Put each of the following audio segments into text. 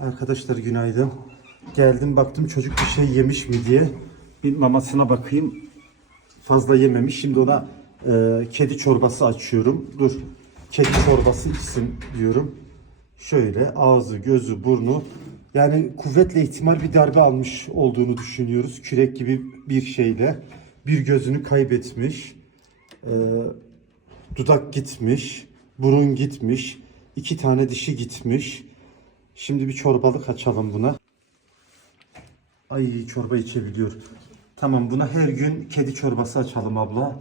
Arkadaşlar günaydın. Geldim baktım çocuk bir şey yemiş mi diye. Bir mamasına bakayım. Fazla yememiş. Şimdi ona e, kedi çorbası açıyorum. Dur. Kedi çorbası içsin diyorum. Şöyle ağzı, gözü, burnu. Yani kuvvetle ihtimal bir darbe almış olduğunu düşünüyoruz. Kürek gibi bir şeyle. Bir gözünü kaybetmiş. E, dudak gitmiş. Burun gitmiş. iki tane dişi gitmiş. Şimdi bir çorbalık açalım buna. Ay çorba içebiliyor. Tamam buna her gün kedi çorbası açalım abla.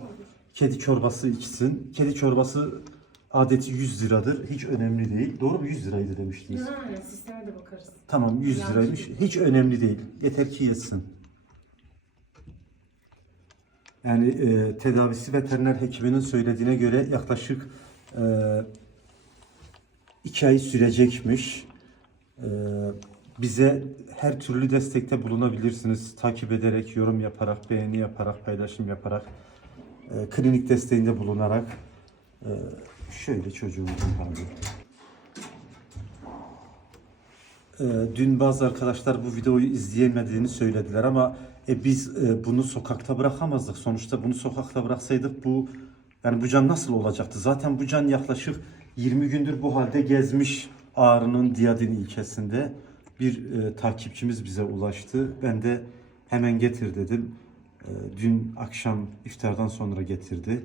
Kedi çorbası içsin. Kedi çorbası adeti 100 liradır. Hiç önemli değil. Doğru mu? 100 liraydı demiştiniz. Yani sisteme de bakarız. Tamam 100 liraymış. Hiç önemli değil. Yeter ki yesin. Yani e, tedavisi veteriner hekiminin söylediğine göre yaklaşık e, iki ay sürecekmiş. E, bize her türlü destekte bulunabilirsiniz. Takip ederek, yorum yaparak, beğeni yaparak, paylaşım yaparak, e, klinik desteğinde bulunarak. E, şöyle çocuğumuzun. Ee, Dün bazı arkadaşlar bu videoyu izleyemediğini söylediler ama e, biz e, bunu sokakta bırakamazdık. Sonuçta bunu sokakta bıraksaydık bu yani bu can nasıl olacaktı? Zaten bu can yaklaşık 20 gündür bu halde gezmiş Ağrı'nın Diyadin ilçesinde. Bir e, takipçimiz bize ulaştı. Ben de hemen getir dedim. E, dün akşam iftardan sonra getirdi.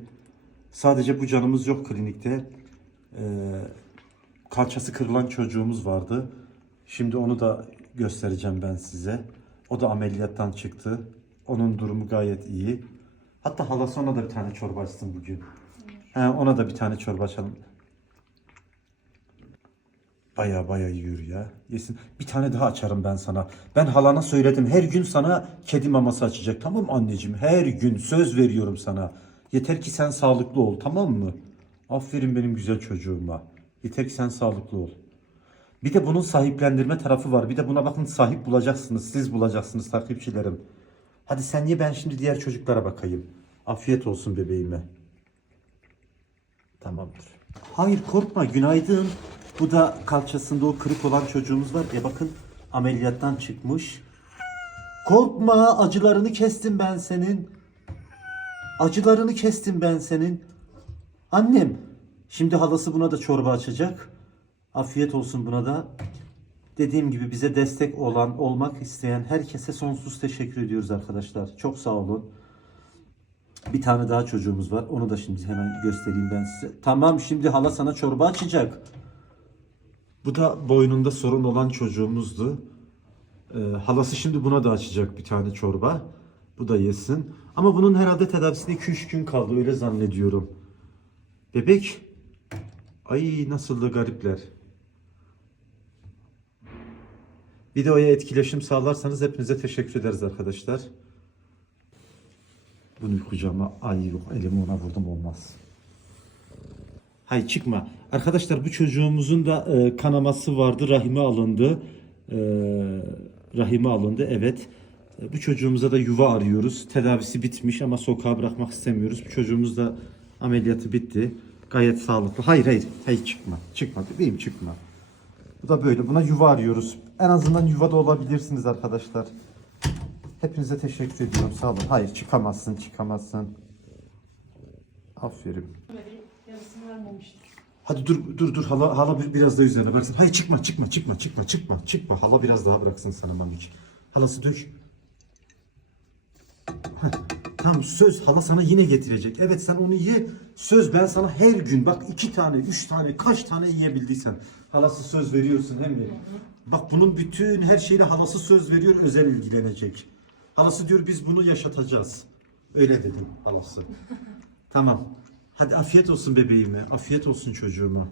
Sadece bu canımız yok klinikte. E, kalçası kırılan çocuğumuz vardı. Şimdi onu da göstereceğim ben size. O da ameliyattan çıktı. Onun durumu gayet iyi. Hatta halası ona da bir tane çorba açsın bugün. He, ona da bir tane çorba açalım. Baya baya yiyor ya. Yesin. Bir tane daha açarım ben sana. Ben halana söyledim. Her gün sana kedi maması açacak. Tamam anneciğim? Her gün söz veriyorum sana. Yeter ki sen sağlıklı ol. Tamam mı? Aferin benim güzel çocuğuma. Yeter ki sen sağlıklı ol. Bir de bunun sahiplendirme tarafı var. Bir de buna bakın sahip bulacaksınız. Siz bulacaksınız takipçilerim. Hadi sen ye ben şimdi diğer çocuklara bakayım. Afiyet olsun bebeğime. Tamamdır. Hayır korkma günaydın. Bu da kalçasında o kırık olan çocuğumuz var. Ya bakın ameliyattan çıkmış. Korkma acılarını kestim ben senin. Acılarını kestim ben senin. Annem. Şimdi halası buna da çorba açacak. Afiyet olsun buna da. Dediğim gibi bize destek olan, olmak isteyen herkese sonsuz teşekkür ediyoruz arkadaşlar. Çok sağ olun. Bir tane daha çocuğumuz var. Onu da şimdi hemen göstereyim ben size. Tamam şimdi hala sana çorba açacak. Bu da boynunda sorun olan çocuğumuzdu. Ee, halası şimdi buna da açacak bir tane çorba. Bu da yesin. Ama bunun herhalde tedavisine 2-3 gün kaldı öyle zannediyorum. Bebek. Ay nasıl da garipler. Videoya etkileşim sağlarsanız hepinize teşekkür ederiz arkadaşlar. Bunu kucağıma ay yok elimi ona vurdum olmaz. Hay çıkma. Arkadaşlar bu çocuğumuzun da e, kanaması vardı. Rahime alındı. E, rahime alındı evet. E, bu çocuğumuza da yuva arıyoruz. Tedavisi bitmiş ama sokağa bırakmak istemiyoruz. Bu çocuğumuz da ameliyatı bitti. Gayet sağlıklı. Hayır hayır. Hayır çıkma. Çıkma bebeğim çıkma. Bu da böyle. Buna yuva arıyoruz. En azından yuvada olabilirsiniz arkadaşlar. Hepinize teşekkür ediyorum. Sağ olun. Hayır çıkamazsın çıkamazsın. Aferin. Vermemiştik. Hadi dur dur dur hala hala bir- biraz da üzerine bıraksın. Hayır çıkma çıkma çıkma çıkma çıkma çıkma. Hala biraz daha bıraksın sana mamik. Halası dök. Heh, Tamam söz hala sana yine getirecek. Evet sen onu ye. Söz ben sana her gün bak iki tane, üç tane, kaç tane yiyebildiysen. Halası söz veriyorsun değil mi? Bak bunun bütün her şeyle halası söz veriyor özel ilgilenecek. Halası diyor biz bunu yaşatacağız. Öyle dedim halası. Tamam. Hadi afiyet olsun bebeğime. Afiyet olsun çocuğuma.